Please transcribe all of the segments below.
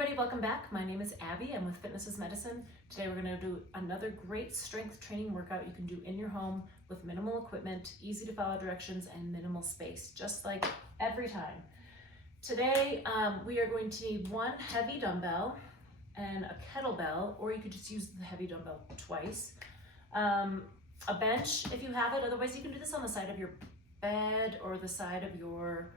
everybody, welcome back. My name is Abby. I'm with Fitness is Medicine. Today we're going to do another great strength training workout you can do in your home with minimal equipment, easy to follow directions, and minimal space, just like every time. Today we are going to need one heavy dumbbell and a kettlebell, or you could just use the heavy dumbbell twice. A bench if you have it, otherwise you can do this on the side of your bed or the side of your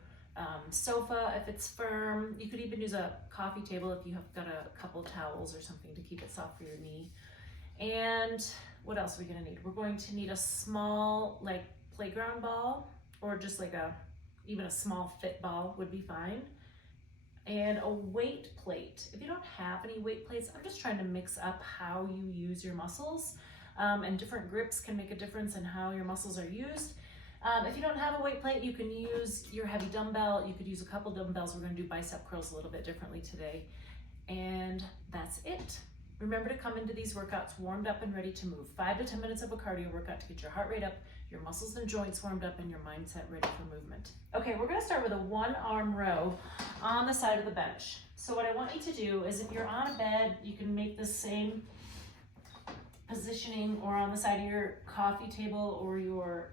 sofa if it's firm. You could even use a coffee table if you have got a couple towels or something to keep it soft for your knee. And what else are we gonna need? We're going to need a small like playground ball, or just like even a small fit ball would be fine. And a weight plate. If you don't have any weight plates, I'm just trying to mix up how you use your muscles. And different grips can make a difference in how your muscles are used. If you don't have a weight plate, you can use your heavy dumbbell. You could use a couple dumbbells. We're going to do bicep curls a little bit differently today. And that's it. Remember to come into these workouts warmed up and ready to move. 5 to 10 minutes of a cardio workout to get your heart rate up, your muscles and joints warmed up, and your mindset ready for movement. Okay, we're going to start with a one-arm row on the side of the bench. So what I want you to do is, if you're on a bed, you can make the same positioning, or on the side of your coffee table or your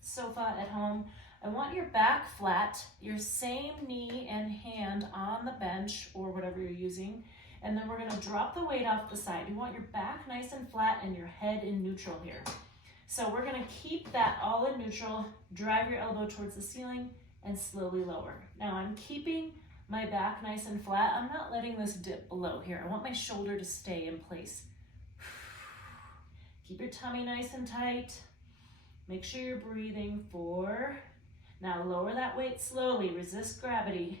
sofa at home. I want your back flat, your same knee and hand on the bench or whatever you're using, and then we're going to drop the weight off the side. You want your back nice and flat and your head in neutral here. So we're going to keep that all in neutral, drive your elbow towards the ceiling, and slowly lower. Now I'm keeping my back nice and flat. I'm not letting this dip below here. I want my shoulder to stay in place. Keep your tummy nice and tight. Make sure you're breathing. 4. Now lower that weight slowly. Resist gravity.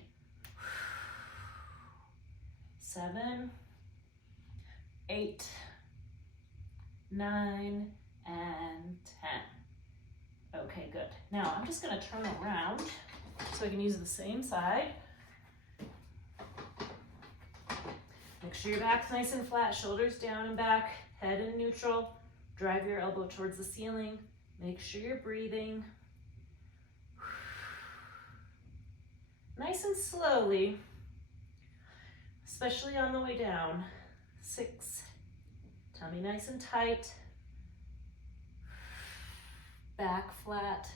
7, 8, 9, and 10. Okay, good. Now I'm just going to turn around so I can use the same side. Make sure your back's nice and flat, shoulders down and back, head in neutral. Drive your elbow towards the ceiling. Make sure you're breathing. Nice and slowly, especially on the way down. 6, tummy nice and tight. Back flat.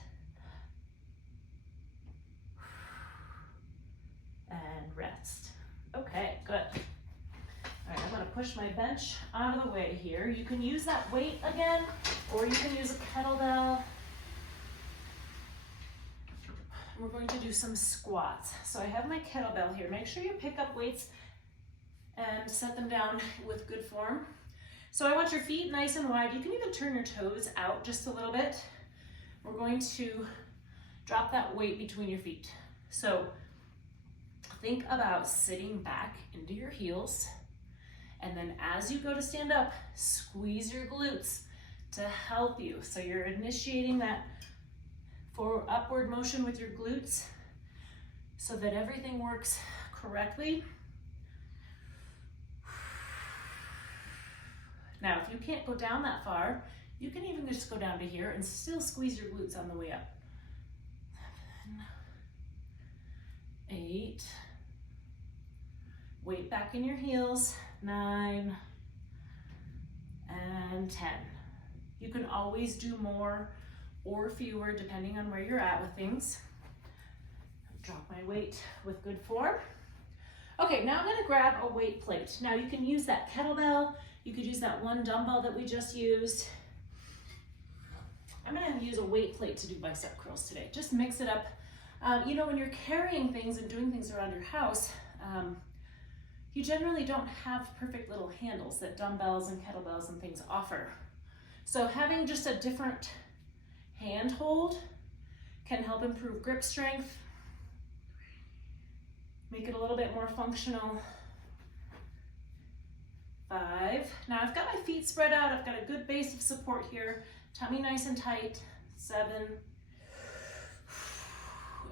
And rest. Okay, good. All right, I'm going to push my bench out of the way here. You can use that weight again, or you can use a kettlebell. We're going to do some squats. So I have my kettlebell here. Make sure you pick up weights and set them down with good form. So I want your feet nice and wide. You can even turn your toes out just a little bit. We're going to drop that weight between your feet. So think about sitting back into your heels. And then as you go to stand up, squeeze your glutes to help you. So you're initiating that for upward motion with your glutes so that everything works correctly. Now, if you can't go down that far, you can even just go down to here and still squeeze your glutes on the way up. 7, 8, weight back in your heels. 9, and 10. You can always do more or fewer depending on where you're at with things. Drop my weight with good form. Okay, now I'm going to grab a weight plate. Now you can use that kettlebell. You could use that one dumbbell that we just used. I'm going to use a weight plate to do bicep curls today. Just mix it up. You know, when you're carrying things and doing things around your house, you generally don't have perfect little handles that dumbbells and kettlebells and things offer. So having just a different hand hold can help improve grip strength, make it a little bit more functional. 5. Now I've got my feet spread out. I've got a good base of support here. Tummy nice and tight. 7,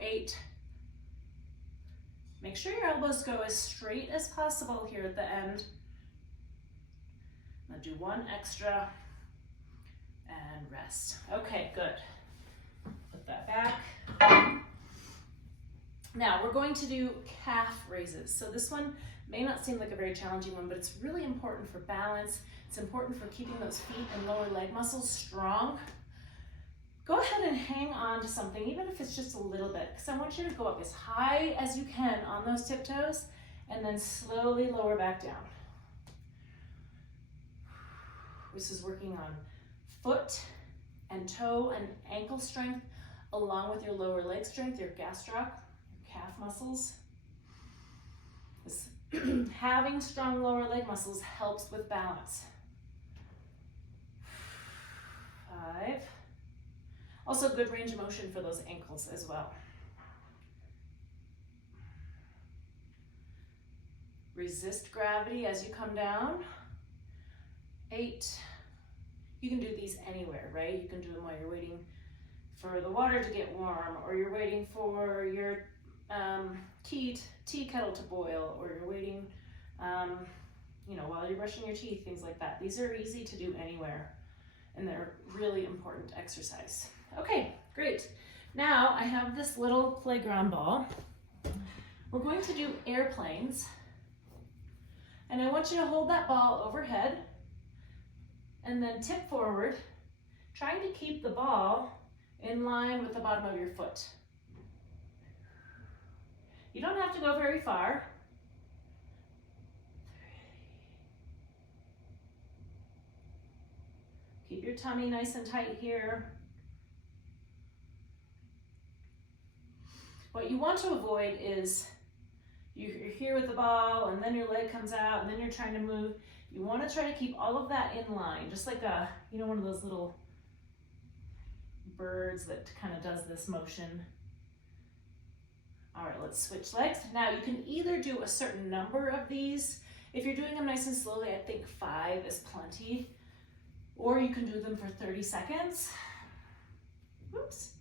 8. Make sure your elbows go as straight as possible here at the end. Now do 1 extra and rest. Okay, good. Put that back. Now we're going to do calf raises. So this one may not seem like a very challenging one, but it's really important for balance. It's important for keeping those feet and lower leg muscles strong. Go ahead and hang on to something, even if it's just a little bit, because I want you to go up as high as you can on those tiptoes and then slowly lower back down. This is working on foot and toe and ankle strength along with your lower leg strength, your gastroc, your calf muscles. Having strong lower leg muscles helps with balance. 5. Also good range of motion for those ankles as well. Resist gravity as you come down. 8. You can do these anywhere, right? You can do them while you're waiting for the water to get warm, or you're waiting for your tea kettle to boil, or you're waiting, while you're brushing your teeth, things like that. These are easy to do anywhere, and they're really important exercise. Okay, great. Now I have this little playground ball. We're going to do airplanes, and I want you to hold that ball overhead and then tip forward, trying to keep the ball in line with the bottom of your foot. You don't have to go very far. 3. Keep your tummy nice and tight here. What you want to avoid is you're here with the ball and then your leg comes out and then you're trying to move. You want to try to keep all of that in line, just like one of those little birds that kind of does this motion. All right, let's switch legs. Now you can either do a certain number of these. If you're doing them nice and slowly, I think 5 is plenty. Or you can do them for 30 seconds. Oops.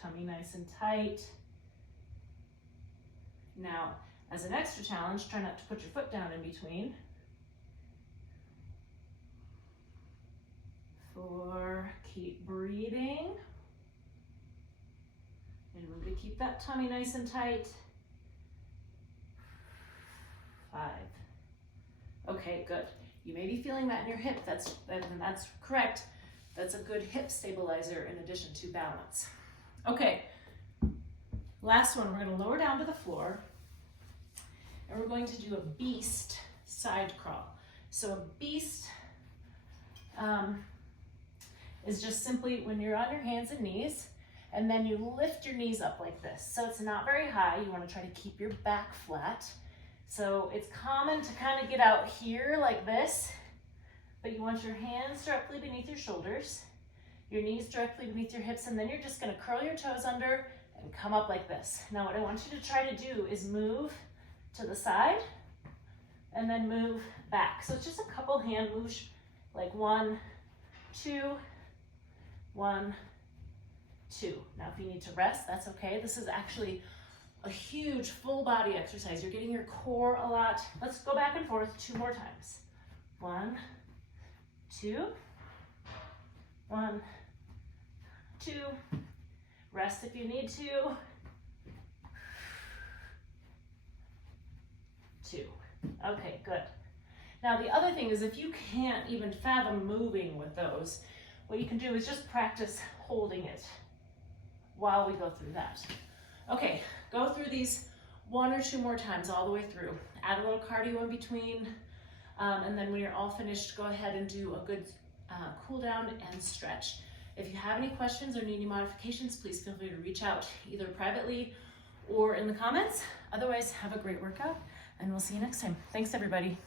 Tummy nice and tight. Now, as an extra challenge, try not to put your foot down in between. 4, keep breathing. And remember to keep that tummy nice and tight. 5. Okay, good. You may be feeling that in your hip. That's correct. That's a good hip stabilizer in addition to balance. Okay, last one. We're going to lower down to the floor, and we're going to do a beast side crawl. So a beast is just simply when you're on your hands and knees, and then you lift your knees up like this. So it's not very high. You want to try to keep your back flat. So it's common to kind of get out here like this, but you want your hands directly beneath your shoulders, your knees directly beneath your hips, and then you're just going to curl your toes under and come up like this. Now what I want you to try to do is move to the side and then move back. So it's just a couple hand moves, like 1, 2, 1, 2. Now if you need to rest, that's okay. This is actually a huge full body exercise. You're getting your core a lot. Let's go back and forth 2 more times. 1, 2, 1, 2. Rest if you need to. 2. Okay, good. Now the other thing is, if you can't even fathom moving with those, what you can do is just practice holding it while we go through that. Okay, go through these 1 or 2 more times all the way through. Add a little cardio in between, and then when you're all finished, go ahead and do a good cool down and stretch. If you have any questions or need any modifications, please feel free to reach out either privately or in the comments. Otherwise, have a great workout, and we'll see you next time. Thanks, everybody.